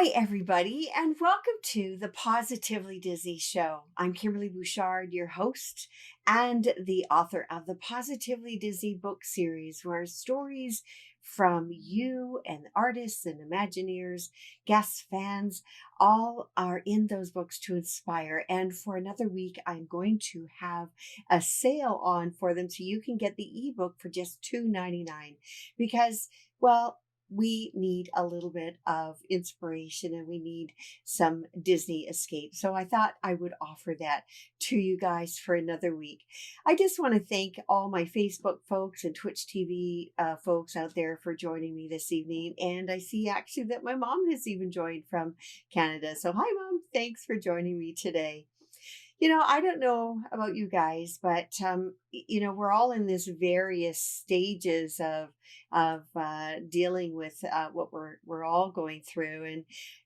Hi, everybody, and welcome to the Positively Dizzy Show. I'm Kimberly Bouchard, your host and the author of the Positively Dizzy book series, where stories from you and artists and Imagineers, guests, fans, all are in those books to inspire. And for another week, I'm going to have a sale on for them so you can get the ebook for just $2.99 because, well, we need a little bit of inspiration and we need some Disney escape. So I thought I would offer that to you guys for another week. I just want to thank all my Facebook folks and Twitch TV folks out there for joining me this evening. And I see actually that my mom has even joined from Canada. So hi, Mom. Thanks for joining me today. I don't know about you guys, but we're all in this various stages of dealing with what we're all going through,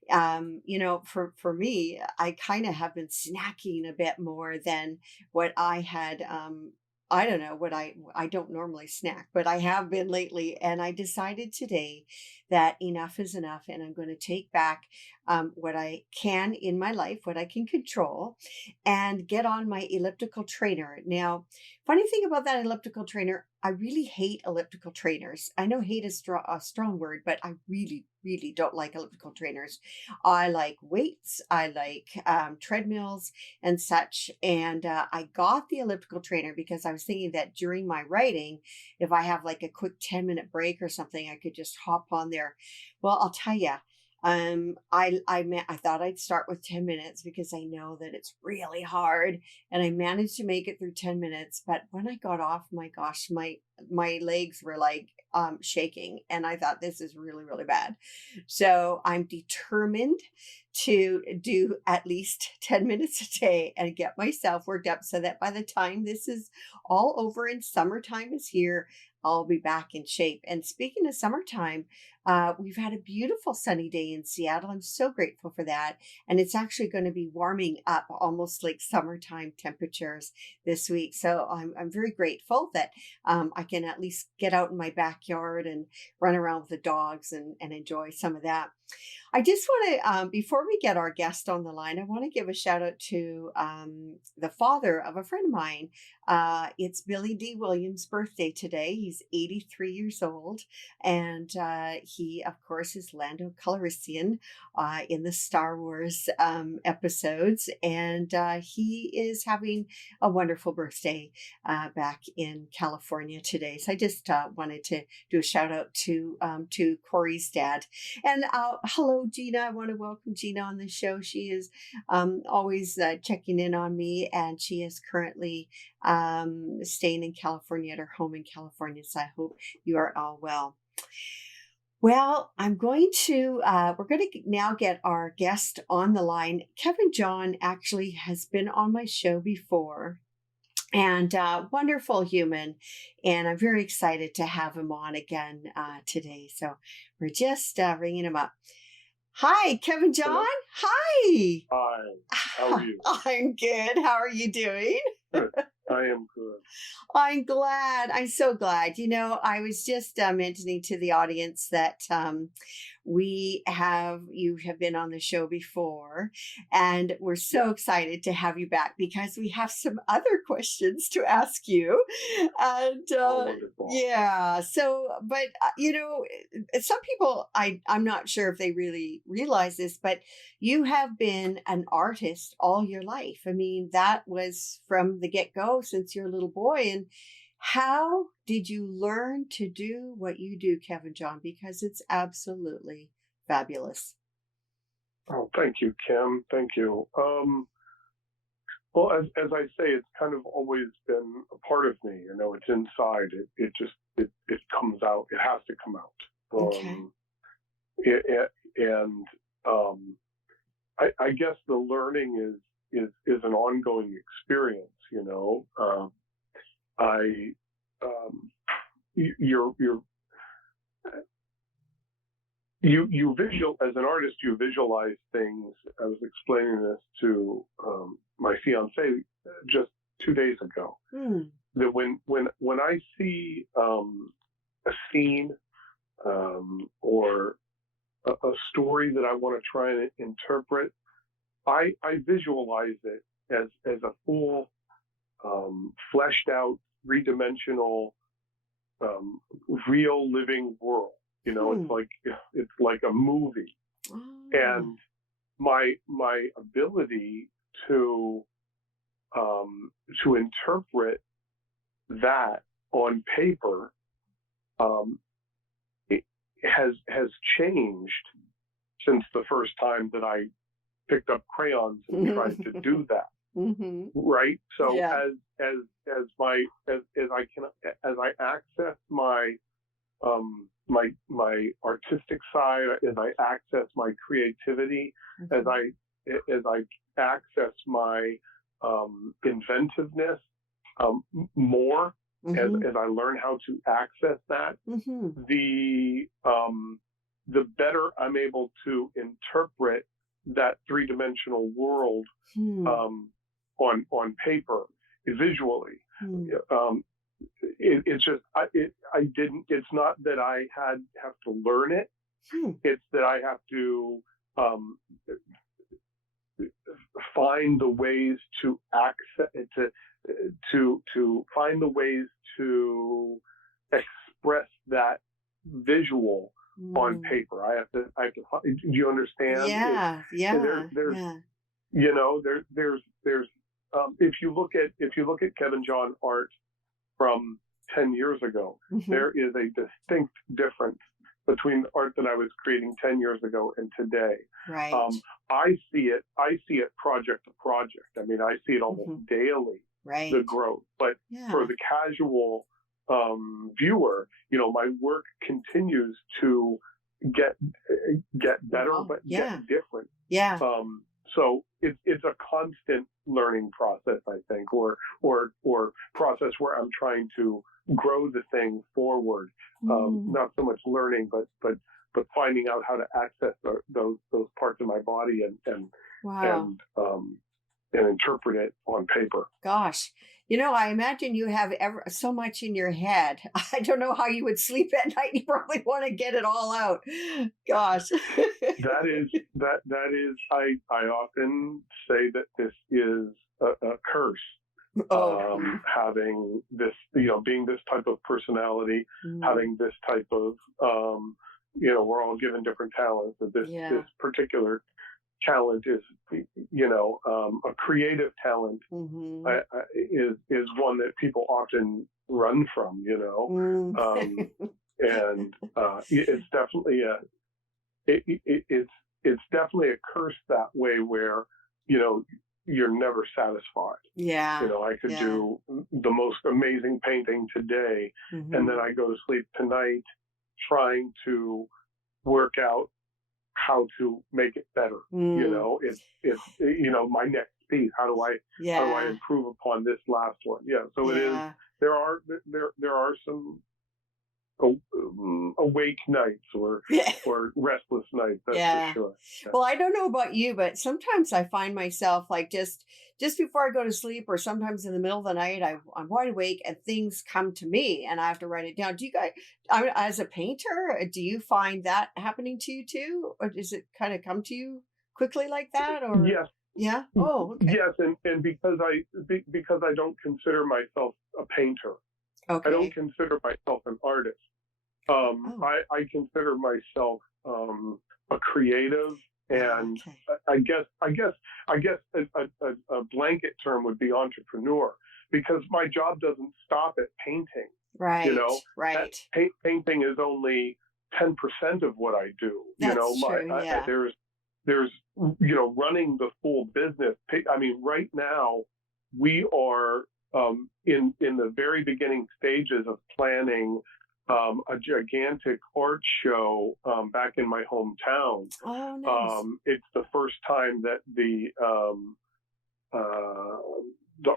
and for me, I kind of have been snacking a bit more than what I had. I don't know what I don't normally snack, but I have been lately, and I decided today that enough is enough, and I'm going to take back what I can in my life, what I can control, and get on my elliptical trainer. Now, funny thing about that elliptical trainer, I really hate elliptical trainers. I know hate is a strong word, but I really, really don't like elliptical trainers. I like weights, I like treadmills and such. And I got the elliptical trainer because I was thinking that during my writing, if I have like a quick 10-minute break or something, I could just hop on there. Well, I'll tell you, I thought I'd start with 10 minutes because I know that it's really hard, and I managed to make it through 10 minutes. But when I got off, my gosh, my legs were like shaking, and I thought this is really, really bad. So I'm determined to do at least 10 minutes a day and get myself worked up so that by the time this is all over and summertime is here, I'll be back in shape. And speaking of summertime, we've had a beautiful sunny day in Seattle. I'm so grateful for that. And it's actually going to be warming up almost like summertime temperatures this week. So I'm very grateful that I can at least get out in my backyard and run around with the dogs and enjoy some of that. I just want to, before we get our guest on the line, I want to give a shout out to the father of a friend of mine. It's Billy D. Williams' birthday today. He's 83 years old. And he, of course, is Lando Calrissian in the Star Wars episodes. And he is having a wonderful birthday back in California today. So I just wanted to do a shout out to Corey's dad. And hello, Gina. I want to welcome Gina on the show. She is always checking in on me, and she is currently staying in California at her home in California. So I hope you are all well. Well, we're going to now get our guest on the line. Kevin-John actually has been on my show before, and wonderful human. And I'm very excited to have him on again today. So we're just ringing him up. Hi, Kevin-John. Hello. Hi. Hi. How are you? I'm good. How are you doing? Good. I am good. I'm glad. I'm so glad. I was just mentioning to the audience that you have been on the show before, and we're so excited to have you back because we have some other questions to ask you. And Wonderful. yeah, so, but some people, I'm not sure if they really realize this, but you have been an artist all your life. I mean, that was from the get-go since you're a little boy. And how did you learn to do what you do, Kevin-John? Because it's absolutely fabulous. Oh, thank you, Kim. Thank you. Well, as I say, it's kind of always been a part of me. It's inside. It comes out. It has to come out. Okay. I guess the learning is an ongoing experience. You visual as an artist, you visualize things. I was explaining this to my fiance just 2 days ago. That when I see a scene or a story that I want to try and interpret, I visualize it as a full, fleshed out, three-dimensional, real living world. It's like a movie. Oh. And my ability to interpret that on paper, it has changed since the first time that I picked up crayons and tried to do that. Mm-hmm. Right. So Yeah. as I access my artistic side, as I access my creativity, Mm-hmm. as I access my inventiveness more, Mm-hmm. as I learn how to access that, Mm-hmm. the better I'm able to interpret that three-dimensional world Hmm. on paper, visually. Hmm. It's just I didn't. It's not that I have to learn it. Hmm. It's that I have to find the ways to access to find the ways to express that visual on paper. I have to. Do you understand? Yeah. Yeah. There's Yeah. there's if you look at Kevin-John art from 10 years ago, Mm-hmm. there is a distinct difference between the art that I was creating 10 years ago and today. Right. I see it project to project. I mean, I see it almost Mm-hmm. daily, Right. the growth. But Yeah. for the casual viewer, my work continues to get better, Wow. but Yeah. get different. Yeah. So it's a constant learning process, I think, or process where I'm trying to grow the thing forward. Not so much learning, but finding out how to access those parts of my body and Wow. and interpret it on paper. Gosh. I imagine you have so much in your head. I don't know how you would sleep at night. You probably want to get it all out. Gosh. That is. I often say that this is a curse. Having this, being this type of personality, having this type of, we're all given different talents. But this particular talent is, a creative talent. Mm-hmm. Is one that people often run from. And it's definitely it's definitely a curse that way, where you're never satisfied. Yeah. I could do the most amazing painting today, Mm-hmm. and then I go to sleep tonight trying to work out how to make it better. It's my next piece. How do I improve upon this last one? Yeah. So it is. There are some awake nights or restless nights. That's for sure. Yeah. Well, I don't know about you, but sometimes I find myself like just before I go to sleep, or sometimes in the middle of the night, I'm wide awake and things come to me and I have to write it down. Do you guys, as a painter, do you find that happening to you too? Or does it kind of come to you quickly like that? Or yes. Yeah. Oh, okay. Yes. And because I don't consider myself a painter. Okay. I don't consider myself an artist. I consider myself a creative, and I guess a blanket term would be entrepreneur, because my job doesn't stop at painting. Right. Right. Painting is only 10% of what I do. That's true. There's running the full business. I mean, right now we are in the very beginning stages of planning a gigantic art show back in my hometown. Oh, nice. It's the first time that the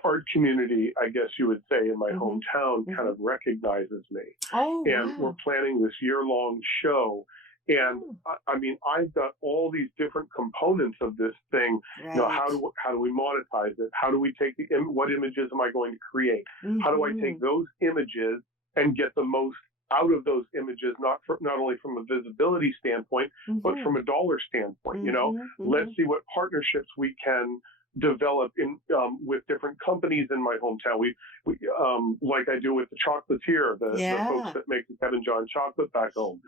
art community, I guess you would say, in my hometown kind of recognizes me. Oh, and we're planning this year-long show. And I mean, I've got all these different components of this thing. Right. How do we monetize it? How do we take what images am I going to create? How do I take those images and get the most out of those images, not only from a visibility standpoint, but from a dollar standpoint. Let's see what partnerships we can develop in with different companies in my hometown. We like I do with the chocolatier, the folks that make the Kevin-John chocolate back home.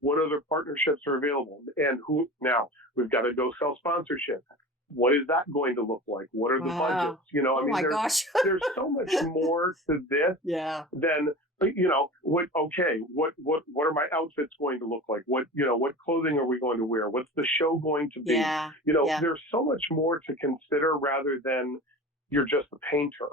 What other partnerships are available, and who now we've got to go sell sponsorship. What is that going to look like? What are the budgets? There's so much more to this than what are my outfits going to look like? What clothing are we going to wear? What's the show going to be? There's so much more to consider rather than you're just a painter.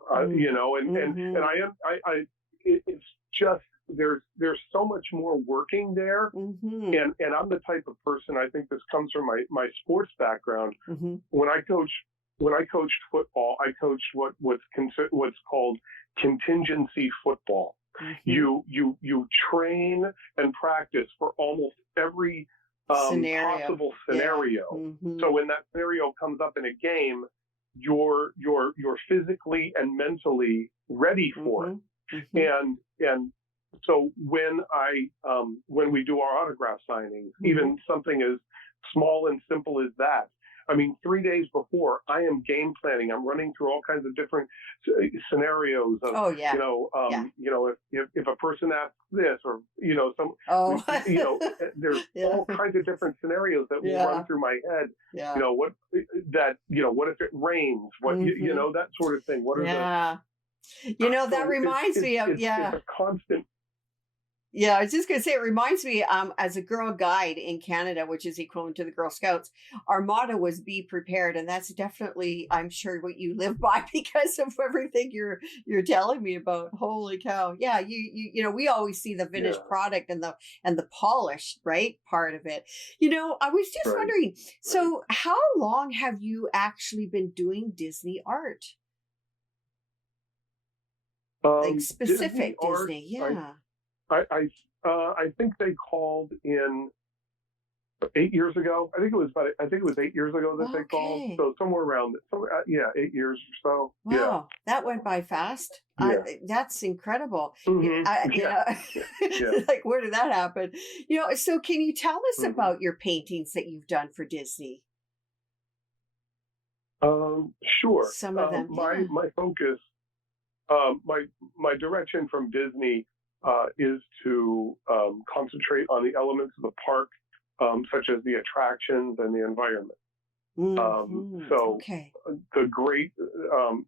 It's just there's so much more working there, and I'm the type of person, I think this comes from my sports background. When I coached football, I coached what's called contingency football. You train and practice for almost every possible scenario. So when that scenario comes up in a game, you're physically and mentally ready for it. And so when we do our autograph signings, even something as small and simple as that, I mean, 3 days before, I am game planning. I'm running through all kinds of different scenarios of, if a person asks this, or there's all kinds of different scenarios that will run through my head. What if it rains? What that sort of thing. What are that reminds me of it's a constant. Yeah, I was just going to say, it reminds me, as a Girl Guide in Canada, which is equivalent to the Girl Scouts, our motto was be prepared. And that's definitely, I'm sure, what you live by because of everything you're telling me about. Holy cow. Yeah, we always see the finished product and the polished, right, part of it. I was just wondering, so how long have you actually been doing Disney art? Like specific Disney art, I think they called in 8 years ago. I think it was 8 years ago that they called. So somewhere around 8 years or so. Wow, that went by fast. That's incredible. Like, where did that happen? So can you tell us about your paintings that you've done for Disney? Sure. Some of them. My focus, my direction from Disney is to concentrate on the elements of the park, such as the attractions and the environment. The great,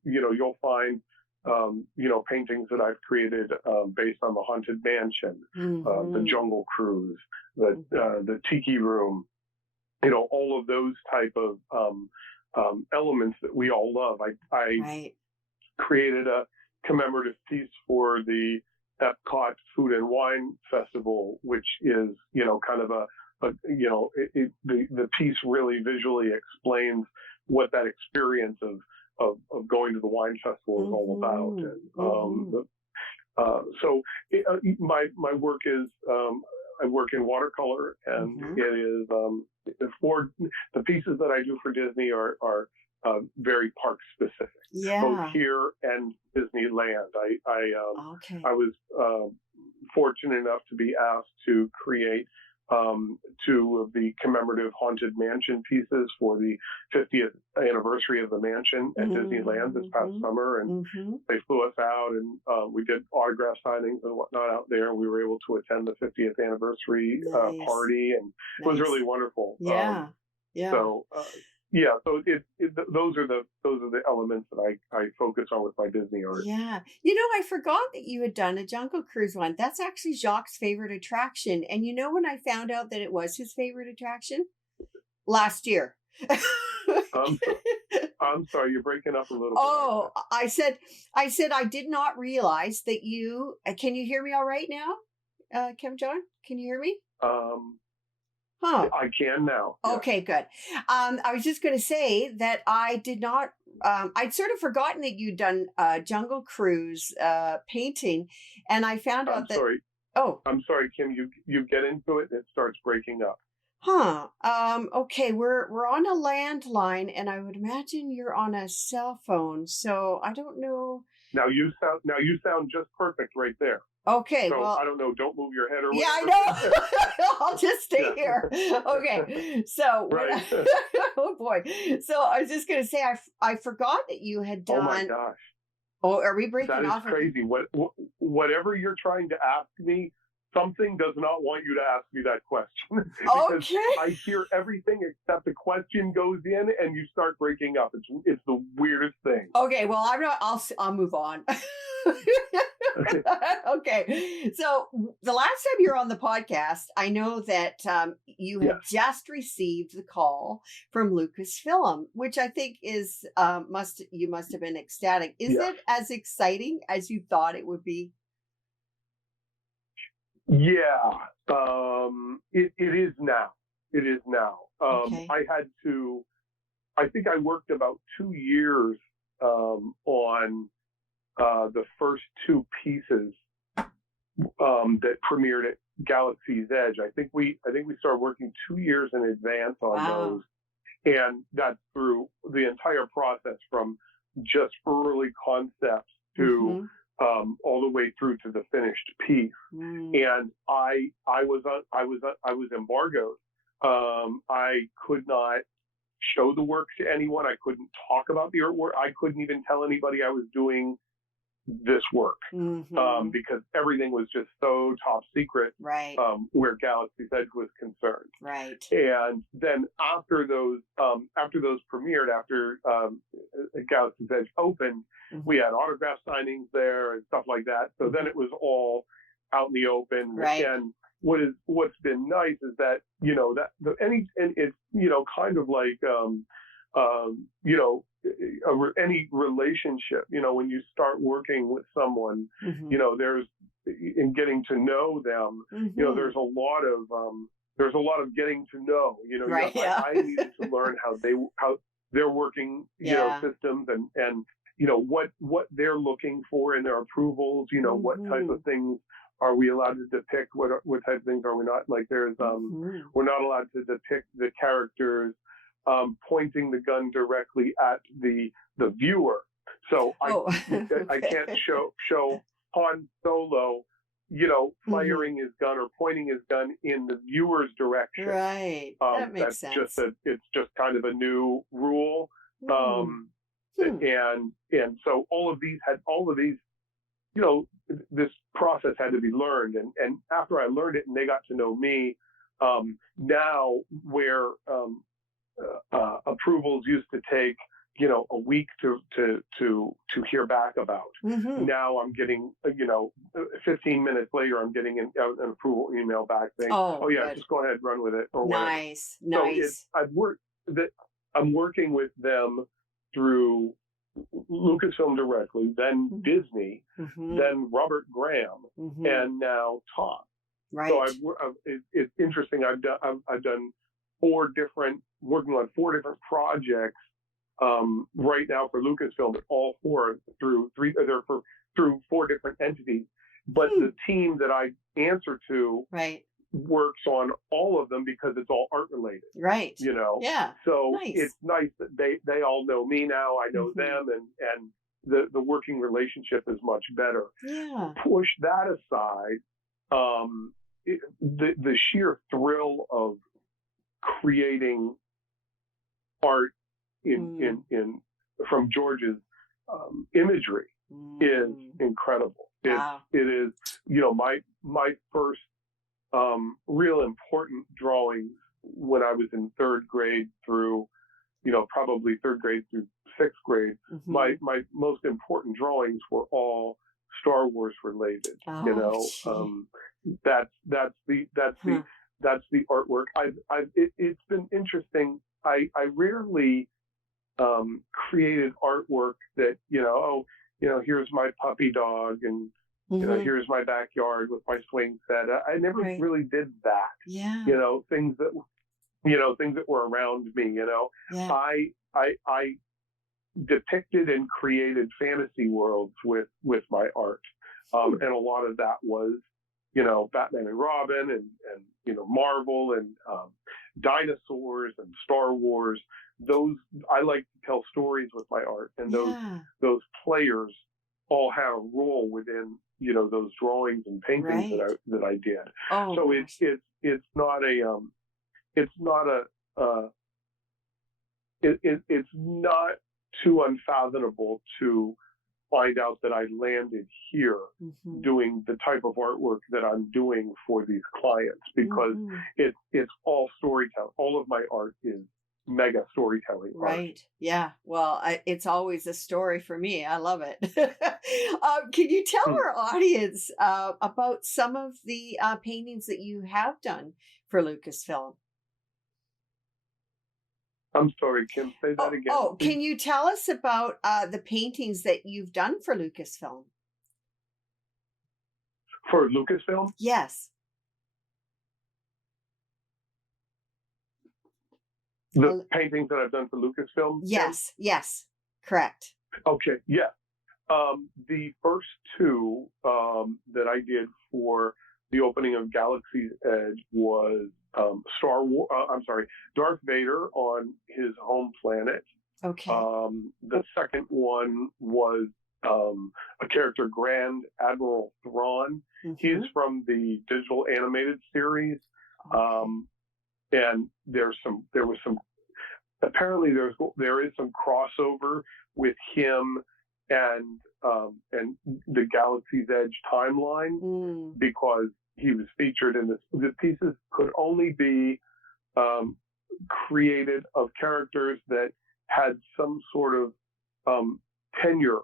you'll find, paintings that I've created based on the Haunted Mansion, the Jungle Cruise, the Tiki Room, all of those type of elements that we all love. I created a commemorative piece for the Epcot Food and Wine Festival, which is, kind of the piece really visually explains what that experience of going to the wine festival is all about. And my work is, I work in watercolor, and it is for the pieces that I do for Disney are very park specific, both here and Disneyland. I was fortunate enough to be asked to create 2 of the commemorative Haunted Mansion pieces for the 50th anniversary of the mansion at Disneyland this past summer, and they flew us out, and we did autograph signings and whatnot out there, and we were able to attend the 50th anniversary party, and it was really wonderful. So those are the elements that I focus on with my Disney art. Yeah. I forgot that you had done a Jungle Cruise one. That's actually Jacques' favorite attraction. And when I found out that it was his favorite attraction? Last year. I'm sorry, you're breaking up a little bit. Oh, I said I did not realize that you, can you hear me all right now? Kevin-John, can you hear me? I can now. Okay, good. I was just going to say that I did not, I'd sort of forgotten that you'd done Jungle Cruise painting, and I found out that... Sorry. Oh. I'm sorry, Kim, you get into it and it starts breaking up. Okay, we're on a landline, and I would imagine you're on a cell phone, so I don't know. Now you sound just perfect right there. Okay, So well, I don't know. Don't move your head or yeah, I whatever. know. I'll just stay Yeah. here. Okay, so Right. oh boy. So I was just gonna say, I forgot that you had Oh my done. gosh, Oh, are we breaking that is off? crazy. Whatever you're trying to ask me, something does not want you to ask me that question because Okay. I hear everything except the question goes in and you start breaking up. It's the weirdest thing. Okay. Well, I'm not. I'll move on. Okay. Okay. So the last time you were on the podcast, I know that you Yes. had just received the call from Lucasfilm, which I think is you must have been ecstatic. Is Yes. it as exciting as you thought it would be? Yeah. It is now. It is now. Okay. I think I worked about 2 years on the first two pieces that premiered at Galaxy's Edge. I think we started working 2 years in advance on Wow. those, and that's through the entire process from just early concepts to all the way through to the finished piece. And I was embargoed. I could not show the work to anyone. I couldn't talk about the artwork. I couldn't even tell anybody I was doing this work because everything was just so top secret. Right. Where Galaxy's Edge was concerned. Right. And then after those premiered, after Galaxy's Edge opened, we had autograph signings there and stuff like that. So then it was all out in the open. Right. And what's been nice is that it's kind of like any relationship. When you start working with someone, there's in getting to know them. There's a lot of getting to know. Right. Yeah. I needed to learn how they're working, systems and what they're looking for in their approvals. What type of things are we allowed to depict? What type of things are we not? Like there's we're not allowed to depict the characters pointing the gun directly at the viewer. So I can't show Han Solo, firing his gun or pointing his gun in the viewer's direction. Right. That makes sense. It's just kind of a new rule. And so all of these, this process had to be learned. And after I learned it and they got to know me, now where approvals used to take, a week to hear back about. Now I'm getting, 15 minutes later, I'm getting an approval email back saying, "Oh yeah, good. Just go ahead, run with it." Or nice, whatever. nice. So I'm working with them through Lucasfilm directly, then Disney, then Robert Graham, and now Tom. Right. So it's interesting. I've done working on 4 different projects right now for Lucasfilm, but all 4 through 4 different entities. But the team that I answer to works on all of them because it's all art related. Right. Yeah. So it's nice that they all know me now. I know them, and the working relationship is much better. Yeah. Push that aside, the sheer thrill of creating art from George's imagery is incredible. Wow. It is, my first real important drawings when I was in 3rd grade through, probably 3rd grade through 6th grade. My most important drawings were all Star Wars related. That's the artwork. It's been interesting. I rarely created artwork that here's my puppy dog and here's my backyard with my swing set. I never really did that. Yeah. Things that were around me. Yeah. I depicted and created fantasy worlds with my art, and a lot of that was Batman and Robin and Marvel and dinosaurs and Star Wars. Those I like to tell stories with my art, and those players all had a role within, those drawings and paintings Right. that I did. Oh, So gosh. it's not a it's not a it's not too unfathomable to find out that I landed here Mm-hmm. doing the type of artwork that I'm doing for these clients, because Mm-hmm. it's all storytelling. All of my art is mega storytelling art. Right. Yeah. Well, it's always a story for me. I love it. Can you tell Hmm. our audience about some of the paintings that you have done for Lucasfilm? I'm sorry, Kim, say that again, please. Can you tell us about the paintings that you've done for Lucasfilm? For Lucasfilm? Yes. The paintings that I've done for Lucasfilm? Yes. Yes. Correct. Okay, yeah. The first two that I did for the opening of Galaxy's Edge was Darth Vader on his home planet. Okay. The second one was a character, Grand Admiral Thrawn. Mm-hmm. He's from the digital animated series. Okay. And there is some crossover with him and the Galaxy's Edge timeline, because he was featured in this. The pieces could only be created of characters that had some sort of tenure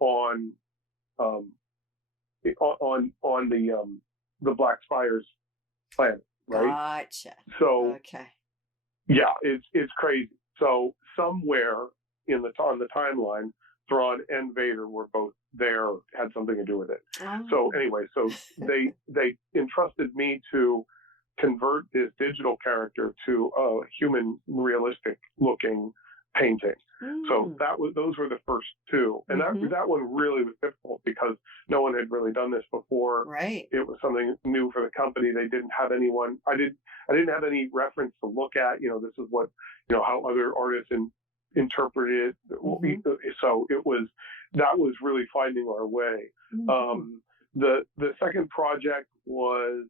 on the Black Spire's planet, right? Gotcha. So Okay. yeah, it's crazy. So somewhere on the timeline, Thrawn and Vader were both there, had something to do with it. Oh. So anyway, so they entrusted me to convert this digital character to a human, realistic looking painting. So those were the first two, and that one really was difficult because no one had really done this before. Right. It was something new for the company. They didn't have anyone. I didn't have any reference to look at. This is what how other artists interpreted it. So that was really finding our way. The second project was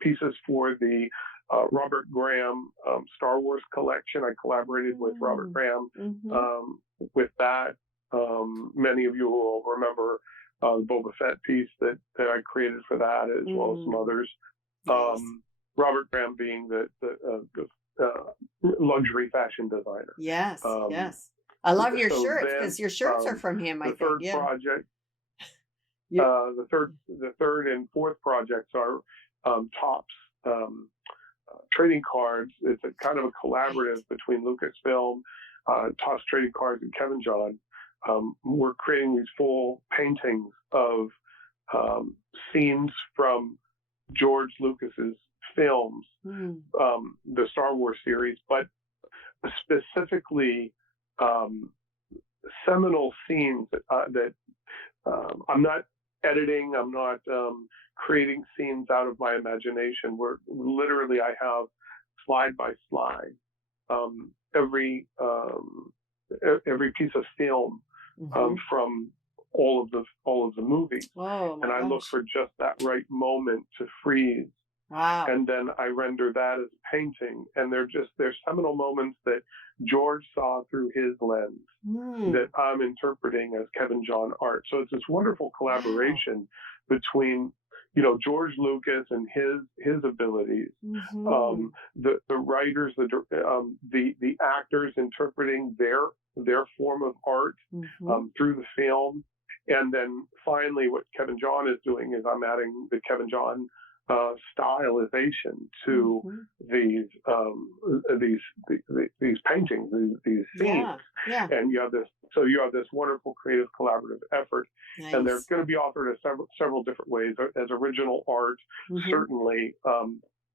pieces for the Robert Graham Star Wars collection. I collaborated with Robert Graham with that. Many of you will remember the Boba Fett piece that I created for that, as well as some others. Nice. Robert Graham being the luxury fashion designer. Yes, yes. I love your shirts, because your shirts are from him, I think. Third project. The third and fourth projects are Topps trading cards. It's a kind of a collaborative between Lucasfilm, Topps Trading Cards, and Kevin-John. We're creating these full paintings of scenes from George Lucas's films, the Star Wars series, but specifically seminal scenes that I'm not editing. I'm not creating scenes out of my imagination. Where literally I have slide by slide every piece of film from all of the movies. Oh, my and I gosh. look for just that right moment to freeze. Wow. And then I render that as a painting. And they're seminal moments that George saw through his lens that I'm interpreting as Kevin-John art. So it's this wonderful collaboration between, George Lucas and his abilities, the writers, the actors interpreting their form of art through the film. And then finally what Kevin-John is doing is I'm adding the Kevin-John stylization to these paintings, these scenes, and you have this wonderful creative collaborative effort. Nice. And they're going to be offered as several different ways, as original art, certainly.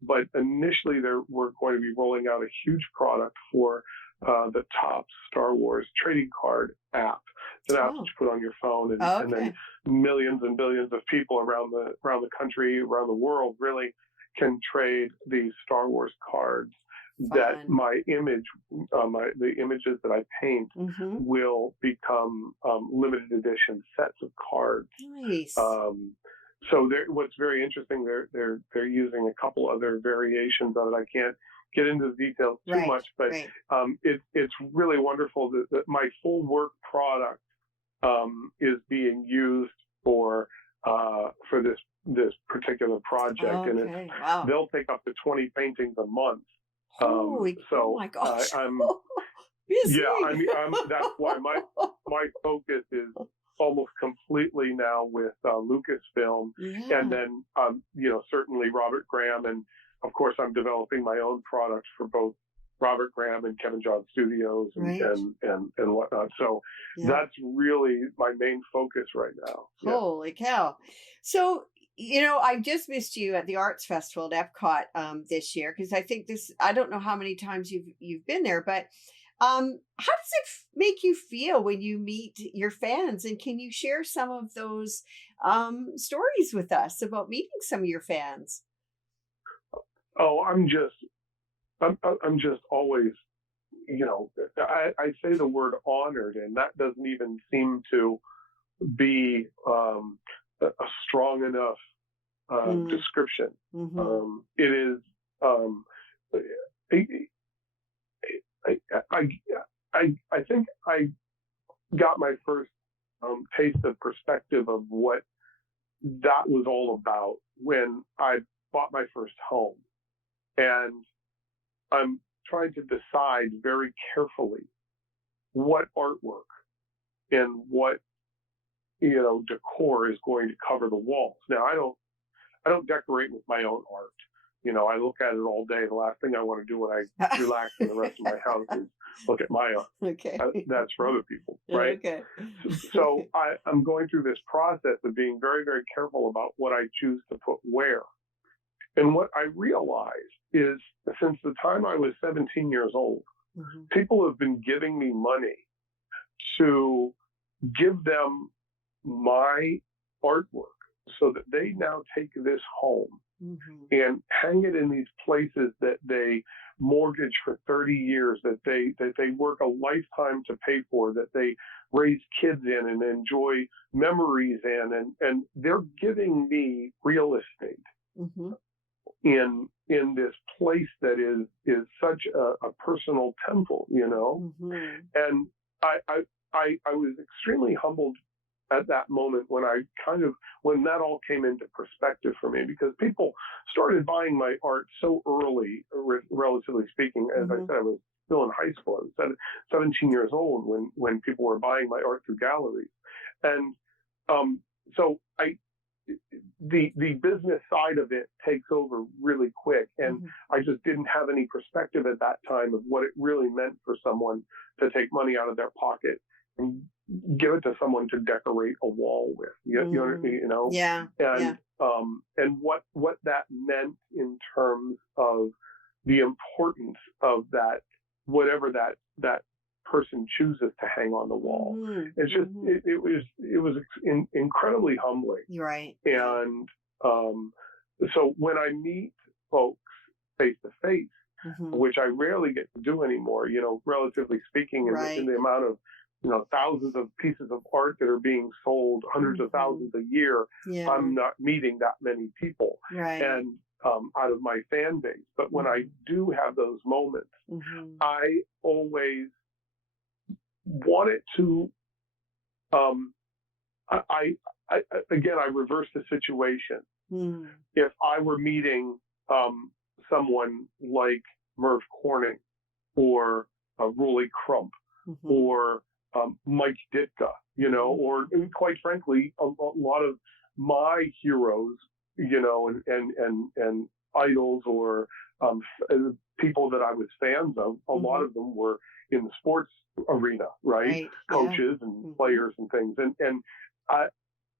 But initially, we're going to be rolling out a huge product for the Topps Star Wars trading card app. It's an app that you put on your phone, and then millions and billions of people around the country, around the world, really can trade these Star Wars cards that fun. my image, the images that I paint Mm-hmm. will become limited edition sets of cards. Nice. So what's very interesting, they're using a couple other variations of it. I can't get into the details too Right. much, but Right. it's really wonderful that my full work product is being used for this particular project, and Okay. Wow. they'll take up to 20 paintings a month. Holy. Oh So my gosh. I'm Busy. yeah, I mean that's why my focus is almost completely now with Lucasfilm, Yeah. and then certainly Robert Graham, and of course I'm developing my own product for both Robert Graham and Kevin-John Studios Right. and whatnot. So Yeah. that's really my main focus right now. Yeah. Holy cow. So, I just missed you at the Arts Festival at Epcot this year, because I think I don't know how many times you've been there, but how does it make you feel when you meet your fans? And can you share some of those stories with us about meeting some of your fans? Oh, I'm just always, I say the word honored, and that doesn't even seem to be a strong enough description. Mm-hmm. It is. I think I got my first taste of perspective of what that was all about when I bought my first home, and I'm trying to decide very carefully what artwork and what decor is going to cover the walls. Now I don't decorate with my own art. I look at it all day. The last thing I want to do when I relax in the rest of my house is look at my art. Okay. That's for other people, right? Okay. So I'm going through this process of being very, very careful about what I choose to put where. And what I realized is, since the time I was 17 years old, Mm-hmm. people have been giving me money to give them my artwork so that they now take this home Mm-hmm. and hang it in these places that they mortgage for 30 years, that they work a lifetime to pay for, that they raise kids in and enjoy memories in, and they're giving me real estate. Mm-hmm. in this place that is such a personal temple, Mm-hmm. and I was extremely humbled at that moment when that all came into perspective for me, because people started buying my art so early, relatively speaking. As Mm-hmm. I said, I was still in high school. I was 17 years old when people were buying my art through galleries, and so the business side of it takes over really quick, and mm-hmm. I just didn't have any perspective at that time of what it really meant for someone to take money out of their pocket and give it to someone to decorate a wall with. Yeah. And what that meant in terms of the importance of that, whatever that person chooses to hang on the wall. Mm-hmm. It's just mm-hmm. it was incredibly humbling. Right. And so when I meet folks face to face, which I rarely get to do anymore, relatively speaking, right. in the amount of thousands of pieces of art that are being sold, hundreds mm-hmm. of thousands a year, yeah. I'm not meeting that many people. Right. And out of my fan base. But when I do have those moments, mm-hmm. I always want it to, I reverse the situation. Mm. If I were meeting someone like Merv Corning or Rolly Crump mm-hmm. or Mike Ditka, or quite frankly, a lot of my heroes, and idols, or people that I was fans of, a mm-hmm. lot of them were in the sports arena, right? Coaches and mm-hmm. players and things. And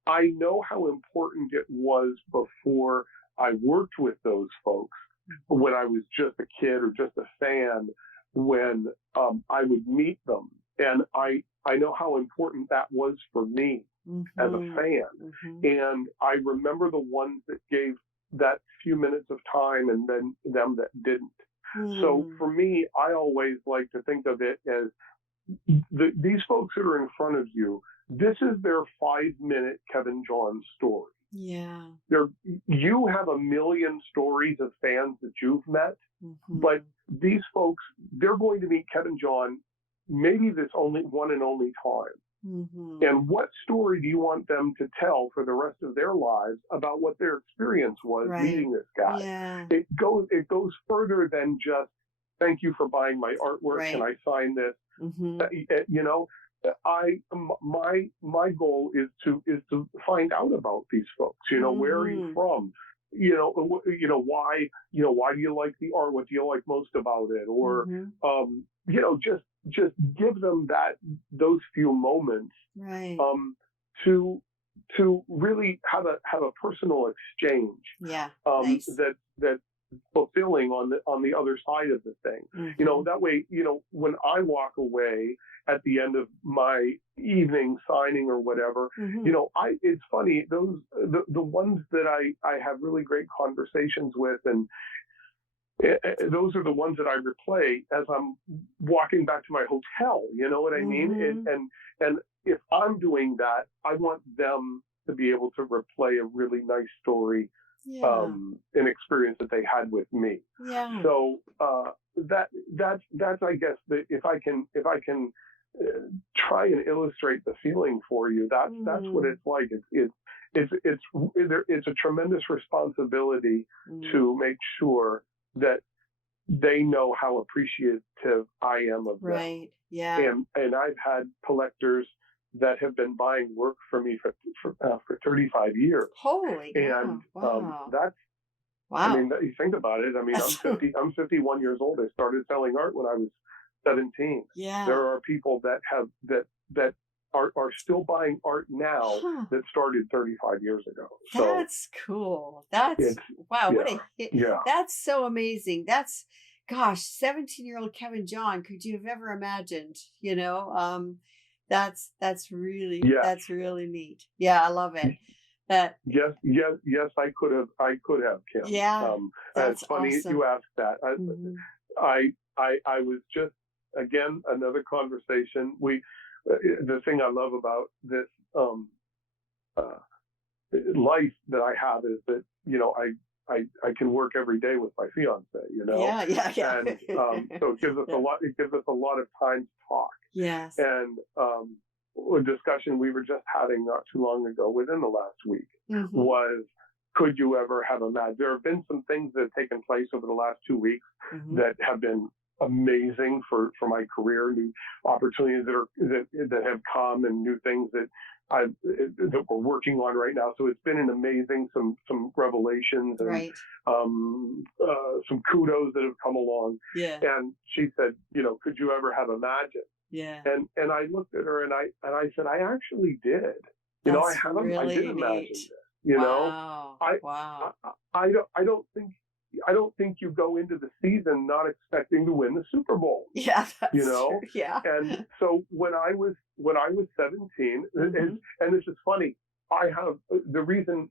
I know how important it was before I worked with those folks, mm-hmm. when I was just a kid or just a fan, when I would meet them. And I know how important that was for me mm-hmm. as a fan. Mm-hmm. And I remember the ones that gave that few minutes of time and then them that didn't. So Mm. for me, I always like to think of it as these folks that are in front of you, this is their 5-minute Kevin-John story. Yeah. You have a million stories of fans that you've met, Mm-hmm. but these folks, they're going to meet Kevin-John maybe this only one and only time. Mm-hmm. And what story do you want them to tell for the rest of their lives about what their experience was meeting this guy? Yeah. It goes further than just thank you for buying my artwork. Right. Can I sign this? Mm-hmm. You know, my goal is to find out about these folks. You know, where are you from? You know why do you like the art? What do you like most about it? Or you know, just give them those few moments Right. to really have a personal exchange. Yeah. Nice. That's fulfilling on the other side of the thing. You know, that way, you know, when I walk away at the end of my evening signing or whatever, you know, it's funny, those the ones that I have really great conversations with, and those are the ones that I replay as I'm walking back to my hotel. You know what I mean? And if I'm doing that, I want them to be able to replay a really nice story, an experience that they had with me. Yeah. So that's I guess that if I can try and illustrate the feeling for you, that's what it's like. It's a tremendous responsibility to make sure that they know how appreciative I am of them. Right. Yeah. And I've had collectors that have been buying work for me for 35 years. Holy and wow. That's wow. I mean, you think about it. I mean, I'm 51 years old. I started selling art when I was 17. Yeah. There are people that are still buying art now that started 35 years ago. So that's cool. That's wow. What a hit. Yeah. That's so amazing. That's, gosh, 17-year-old Kevin-John. Could you have ever imagined? You know, that's really neat. Yeah, I love it. Yes, I could have, Kim. Yeah, it's funny awesome. you asked that. I was just, again, another conversation. The thing I love about this life that I have is that, you know, I can work every day with my fiance, you know. Yeah. And so it gives us a lot. It gives us a lot of time to talk. Yes. And a discussion we were just having not too long ago, within the last week, was, could you ever have a match? There have been some things that have taken place over the last 2 weeks that have been amazing for my career, new opportunities that have come, and new things that we're working on right now. So it's been an amazing, some revelations and some kudos that have come along. Yeah. And she said, you know, could you ever have imagined? Yeah. And I looked at her and I said, I actually did. You know, I did imagine this. You know, I don't think you go into the season not expecting to win the Super Bowl. Yeah, that's you know. True. Yeah. And so when I was 17, and this is funny, I have the reason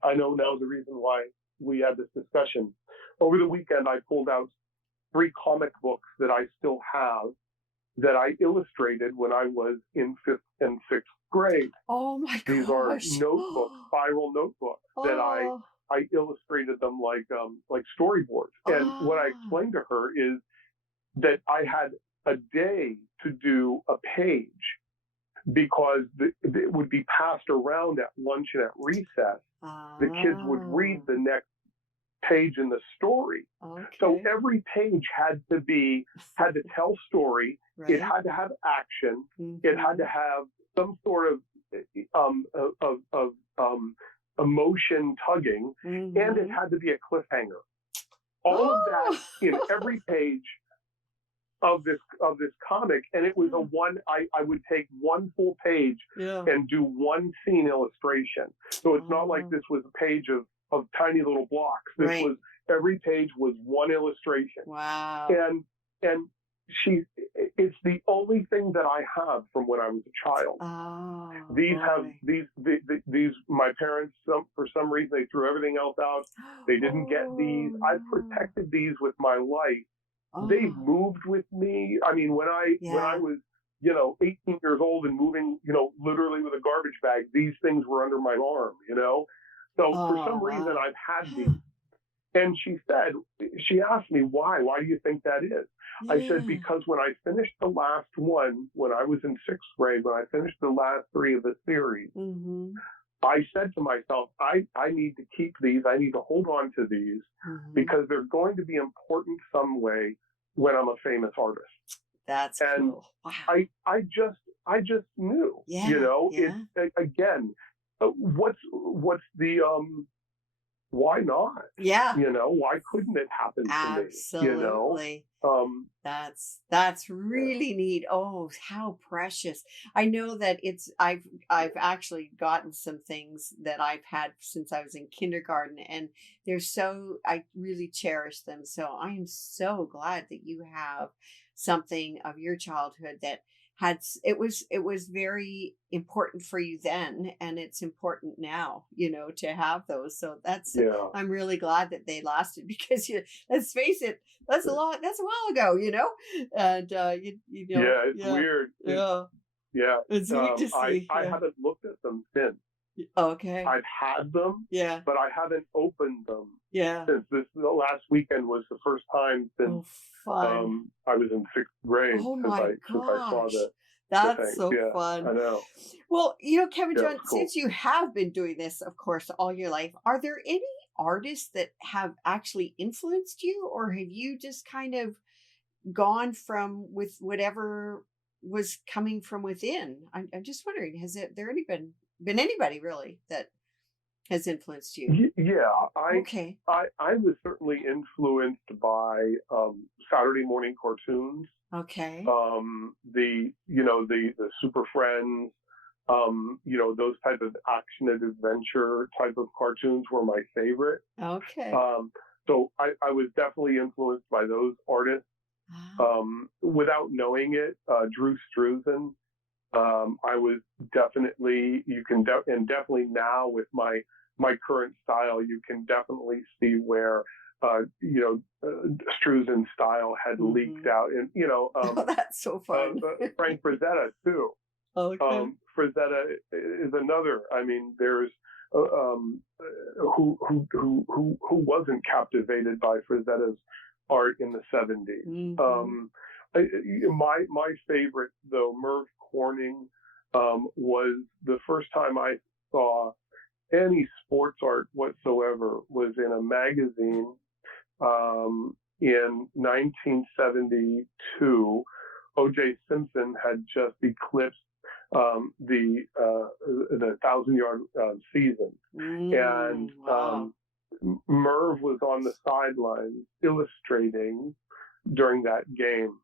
why we had this discussion. Over the weekend, I pulled out 3 comic books that I still have that I illustrated when I was in 5th and 6th grade. Oh my gosh! These are notebooks, spiral notebooks that I illustrated them like storyboards. And what I explained to her is that I had a day to do a page because it would be passed around at lunch and at recess. The kids would read the next page in the story. Okay. So every page had to tell story. Right. It had to have action. It had to have some sort of emotion tugging, and it had to be a cliffhanger. All of that in every page of this comic, and it was I would take one full page and do one scene illustration. So it's not like this was a page of tiny little blocks. This was, every page was one illustration. Wow. And it's the only thing that I have from when I was a child. Oh, these my parents, for some reason, they threw everything else out. They didn't get these. I protected these with my life they've Oh, moved with me. I mean, when I yeah. was 18 years old and moving, literally with a garbage bag, these things were under my arm. So for Oh, some reason, wow. I've had these. And she asked me why. Why do you think that is? I said, Yeah. because when I finished the last one, when I was in sixth grade, when I finished the last three of the series, Mm-hmm. I said to myself, I need to keep these. I need to hold on to these Mm-hmm. because they're going to be important some way when I'm a famous artist. That's And cool. Wow. I just knew, Yeah. it's Yeah. again, what's the why not? Yeah. Why couldn't it happen to me? Absolutely. Um, That's yeah, really neat. Oh, how precious. I know that I've actually gotten some things that I've had since I was in kindergarten, and I really cherish them. So I am so glad that you have something of your childhood that it was very important for you then, and it's important now, to have those. So yeah, I'm really glad that they lasted because let's face it, that's a while ago, and yeah. It's yeah, weird. yeah, Yeah. it's neat to I see. I Yeah. haven't looked at them since. Okay. I've had them, Yeah. but I haven't opened them Yeah. since the last weekend was the first time since Oh, fun. I was in sixth grade Oh since I my since I saw gosh. the That's things. so Yeah, fun. I know. Well, Kevin Yeah, John, it's cool. since you have been doing this, of course, all your life, are there any artists that have actually influenced you, or have you just kind of gone from with whatever was coming from within? I'm just wondering, has there been anybody really that has influenced you? Yeah, Okay. I was certainly influenced by Saturday morning cartoons. Okay. The Super Friends, those type of action and adventure type of cartoons were my favorite. Okay. Um, so I was definitely influenced by those artists. Ah. Without knowing it, Drew Struzan. I was definitely and definitely now with my current style, you can definitely see where Struzan's style had leaked Mhm. out, and Oh, that's so fun. Frank Frazetta too. Okay. Frazetta is another. I mean, there's who wasn't captivated by Frazetta's art in the 70s. Mhm. Um, my favorite though, Merv Corning, was the first time I saw any sports art whatsoever was in a magazine in 1972. O.J. Simpson had just eclipsed the 1,000-yard season, and Wow. Merv was on the sidelines illustrating during that game,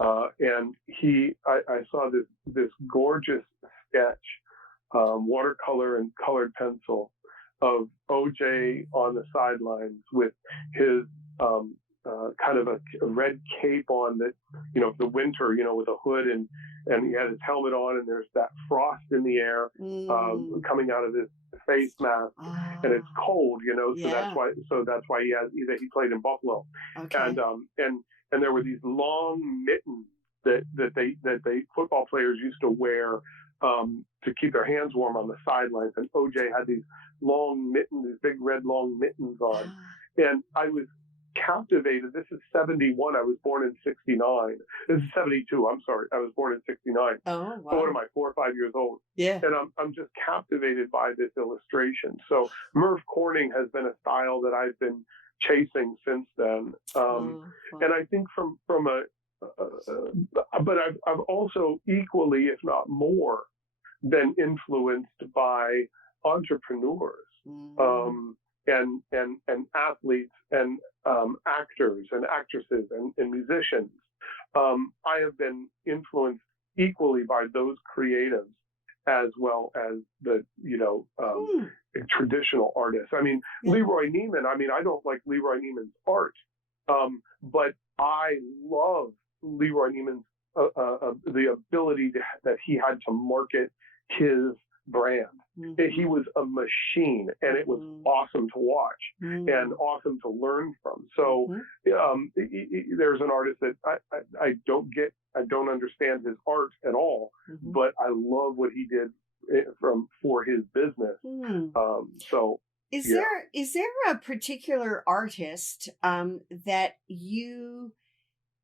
and I saw this gorgeous sketch, watercolor and colored pencil, of OJ on the sidelines with his kind of a red cape on that, the winter, with a hood, and he had his helmet on, and there's that frost in the air Mm. coming out of his face mask, and it's Ah. cold, Yeah. so that's why he played in Buffalo, and Okay. there were these long mittens that they football players used to wear to keep their hands warm on the sidelines, and OJ had these long mittens, these big red long mittens on, Ah. and I was captivated. This is 71. I was born in 69. This is 72. I'm sorry. I was born in 69. Oh, So what wow. am I, 4 or 5 years old? Yeah. And I'm just captivated by this illustration. So Merv Corning has been a style that I've been chasing since then. Oh, And fun. I think from a, but I've also equally, if not more, been influenced by entrepreneurs, Mm. um, and athletes, and actors and actresses, and musicians. I have been influenced equally by those creatives as well as the Hmm. traditional artists. I mean, Yeah. Leroy Neiman. I mean, I don't like Leroy Neiman's art, but I love Leroy Neiman's the ability that he had to market his brand. he was a machine, and it was awesome to watch and awesome to learn from. So there's an artist that I don't understand his art at all, but I love what he did for his business. So is there a particular artist that you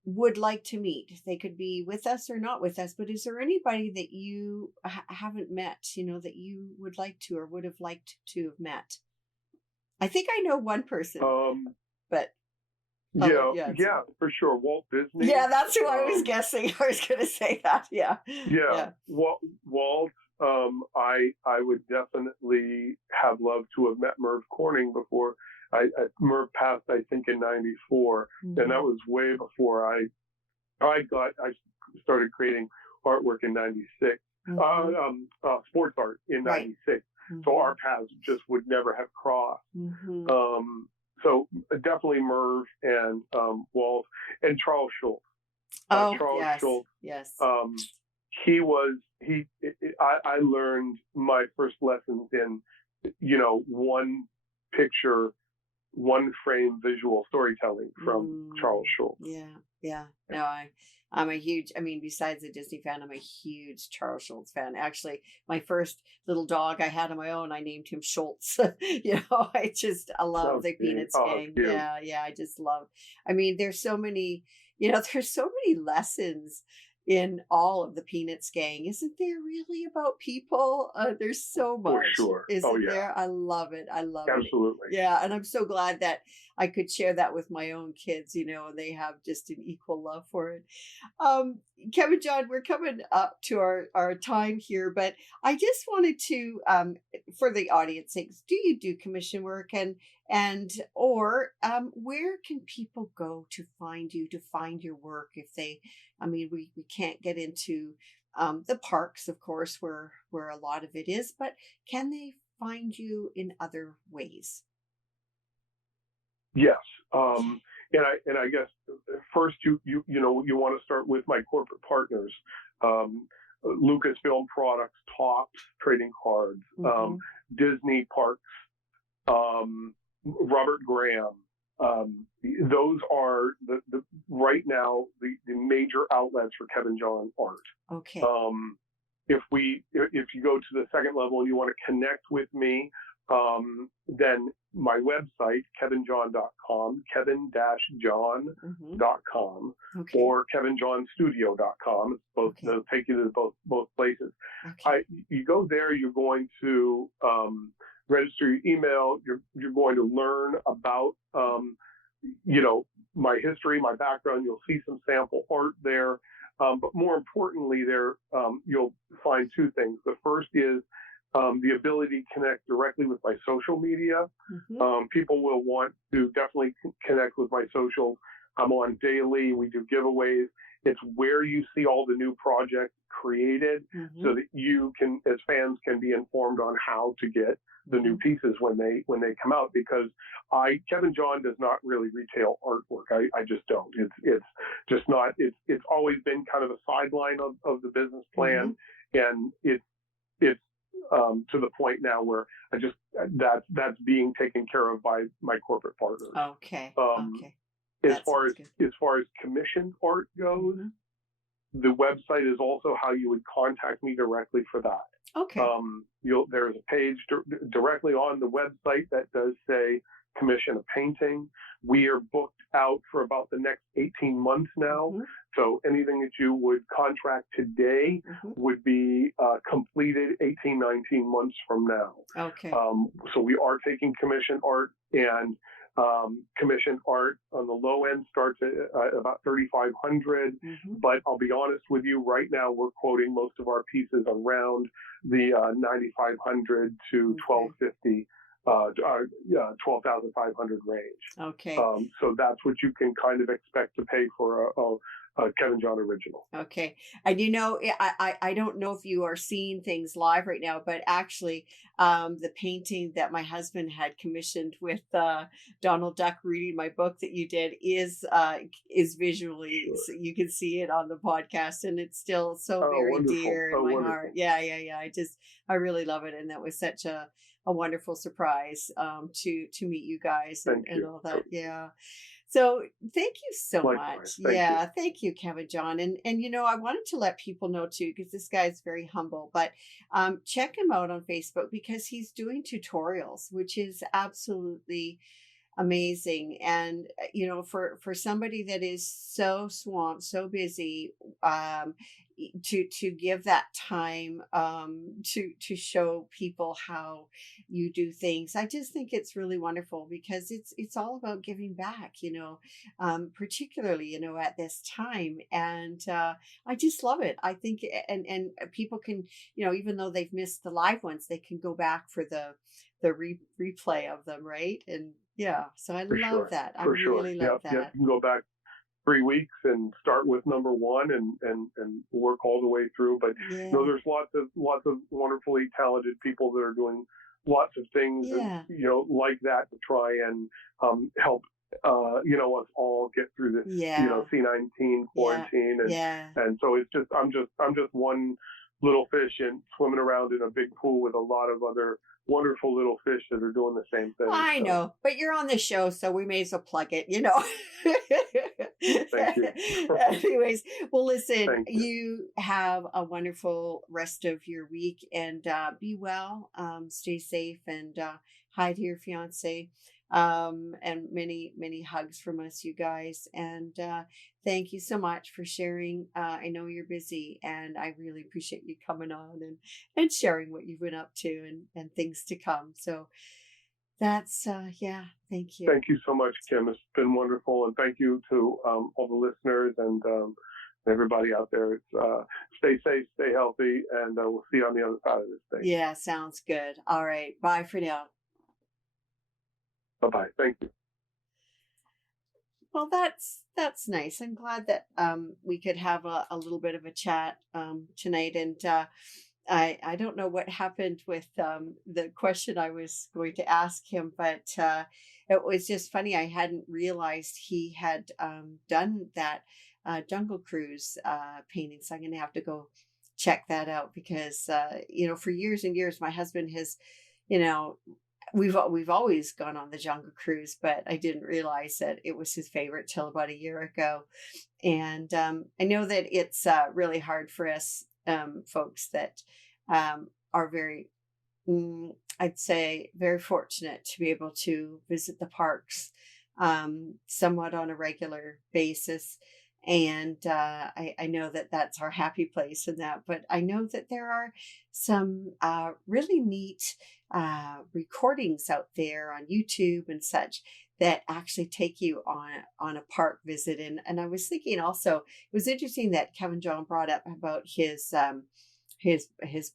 would like to meet? They could be with us or not with us, but is there anybody that you haven't met, that you would like to or would have liked to have met? I think I know one person, but yeah, for sure. Walt Disney. Yeah, that's who I was guessing. I was going to say that. Yeah. Walt. I would definitely have loved to have met Merv Corning before. Merv passed, I think, in '94, and that was way before I started creating artwork in '96. Sports art in '96. So our paths just would never have crossed. So definitely Merv and Walt and Charles Schultz. Schultz. Yes. I learned my first lessons in, one picture, one frame visual storytelling from Charles Schultz. Yeah. No, I'm a huge, besides a Disney fan, I'm a huge Charles Schultz fan. Actually, my first little dog I had on my own, I named him Schultz. I love the Peanuts gang. Cute. Yeah. I just love, there's so many, there's so many lessons in all of the Peanuts gang. Isn't there really about people? There's so much. For sure. Isn't there? I love it. Absolutely. Yeah. And I'm so glad that I could share that with my own kids, and they have just an equal love for it. Kevin-John, we're coming up to our time here, but I just wanted to, for the audience sakes, do you do commission work or where can people go to find you, to find your work if they, we can't get into the parks, of course, where a lot of it is, but can they find you in other ways? Yes. And I guess first you want to start with my corporate partners, Lucasfilm Products, Topps Trading Cards, Disney Parks, Robert Graham. Those are the right now the major outlets for Kevin-John art. Okay. If you go to the second level and you want to connect with me, then my website, kevinjohn.com, kevin-john.com, or kevinjohnstudio.com. Both those take you to both places. You go there, you're going to register your email. You're going to learn about my history, my background. You'll see some sample art there, but more importantly, there you'll find two things. The first is the ability to connect directly with my social media. People will want to definitely connect with my socials. I'm on daily. We do giveaways. It's where you see all the new projects created so that you can, as fans, can be informed on how to get the new pieces when they come out, because Kevin-John does not really retail artwork. I just don't. It's just not. It's always been kind of a sideline of the business plan, and it's to the point now where that's being taken care of by my corporate partners. Okay. As far as commissioned art goes, the website is also how you would contact me directly for that. Okay. There's a page directly on the website that does say commission a painting. We are booked out for about the next 18 months now. So anything that you would contract today would be completed 18, 19 months from now. Okay. So we are taking commission art, and commissioned art on the low end starts at about $3,500. But I'll be honest with you, right now we're quoting most of our pieces around the $9,500 to $1,250. 12,500 range. Okay. So that's what you can kind of expect to pay for Kevin-John original. Okay. And I don't know if you are seeing things live right now, but actually, the painting that my husband had commissioned with Donald Duck reading my book that you did is visually, Sure. so you can see it on the podcast, and it's still so Oh, very wonderful. dear in Oh, my wonderful. heart. Yeah, yeah, yeah. I really love it, and that was such a wonderful surprise to meet you guys Thank and you. all that. Yeah. So thank you so Likewise. much. Thank you. Yeah, thank you, Kevin John. And I wanted to let people know too, because this guy's very humble, but check him out on Facebook because he's doing tutorials, which is absolutely amazing. And for somebody that is so swamped, so busy, to give that time to show people how you do things, I just think it's really wonderful because it's all about giving back, particularly at this time. And I just love it. I think, and people can, even though they've missed the live ones, they can go back for the replay of them, right? And yeah, so I For love sure. that. I For sure. really love Yeah. that. You can go back 3 weeks and start with number one and work all the way through. But Yeah. there's lots of wonderfully talented people that are doing lots of things, Yeah. like that to try and help us all get through this Yeah. C-19 quarantine. Yeah. And so it's just I'm just one little fish and swimming around in a big pool with a lot of other wonderful little fish that are doing the same thing. I know, but you're on the show, so we may as well plug it, Thank you. Anyways, well, listen, Thank you. you have a wonderful rest of your week and be well, stay safe, and hi to your fiance. And many, many hugs from us, you guys. And thank you so much for sharing. I know you're busy, and I really appreciate you coming on and sharing what you've been up to and things to come. So that's, yeah, thank you. Thank you so much, Kim. It's been wonderful. And thank you to all the listeners and everybody out there. Stay safe, stay healthy, and we'll see you on the other side of this thing. Yeah, sounds good. All right. Bye for now. Bye-bye. Thank you. Well, that's nice. I'm glad that we could have a little bit of a chat tonight. And I don't know what happened with the question I was going to ask him, but it was just funny. I hadn't realized he had done that Jungle Cruise painting. So I'm going to have to go check that out because, for years and years, my husband has, we've always gone on the Jungle Cruise, but I didn't realize that it was his favorite till about a year ago. And I know that it's really hard for us folks that are very, I'd say, very fortunate to be able to visit the parks somewhat on a regular basis. And I know that that's our happy place in that, but I know that there are some really neat recordings out there on YouTube and such that actually take you on a park visit. And I was thinking also, it was interesting that Kevin John brought up about his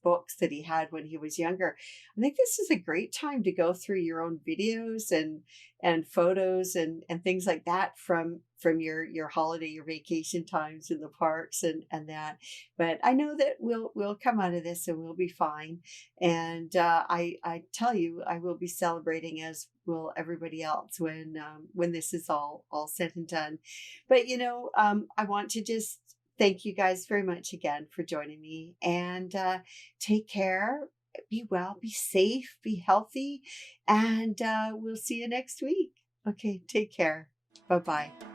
books that he had when he was younger. I think this is a great time to go through your own videos and photos and things like that from your holiday, your vacation times in the parks and that. But I know that we'll come out of this and we'll be fine. And I tell you, I will be celebrating, as will everybody else, when this is all said and done. But I want to just thank you guys very much again for joining me, and take care, be well, be safe, be healthy, and we'll see you next week. Okay, take care. Bye-bye.